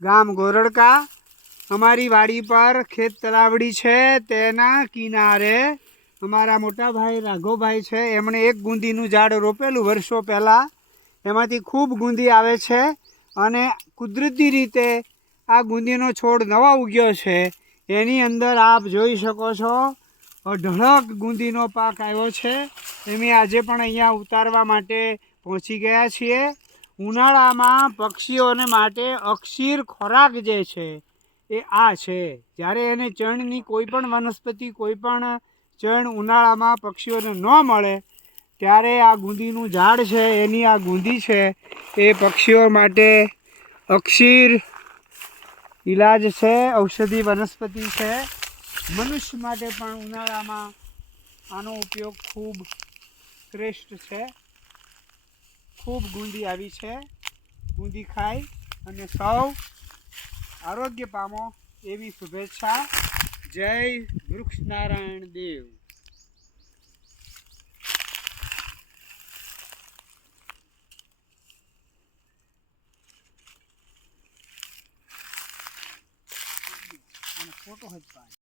ગામ ગોરડકા। અમારી વાડી પર ખેત તલાવડી છે, તેના કિનારે અમારા મોટા ભાઈ રાઘવભાઈ છે, એમણે એક ગુંદીનું ઝાડ રોપેલું વર્ષો પહેલાં। એમાંથી ખૂબ ગુંદી આવે છે અને કુદરતી રીતે આ ગુંદીનો છોડ નવા ઉગ્યો છે। એની અંદર આપ જોઈ શકો છો અઢળક ગુંદીનો પાક આવ્યો છે। અમે આજે પણ અહીંયા ઉતારવા માટે પહોંચી ગયા છીએ। ઉનાળામાં પક્ષીઓને માટે અક્ષીર ખોરાક જે છે એ આ છે। જ્યારે એને ચણની કોઈ પણ વનસ્પતિ, કોઈ પણ ચણ ઉનાળામાં પક્ષીઓને ન મળે ત્યારે આ ગુંદીનું ઝાડ છે, એની આ ગુંદી છે એ પક્ષીઓ માટે અક્ષીર ઇલાજ છે, ઔષધિ વનસ્પતિ છે। મનુષ્ય માટે પણ ઉનાળામાં આનો ઉપયોગ ખૂબ શ્રેષ્ઠ છે। ખૂબ ગુંદી આવી છે। ગુંદી ખાઈ અને સૌ આરોગ્ય પામો એવી શુભેચ્છા। જય વૃક્ષનારાયણ દેવ। ફોટો જ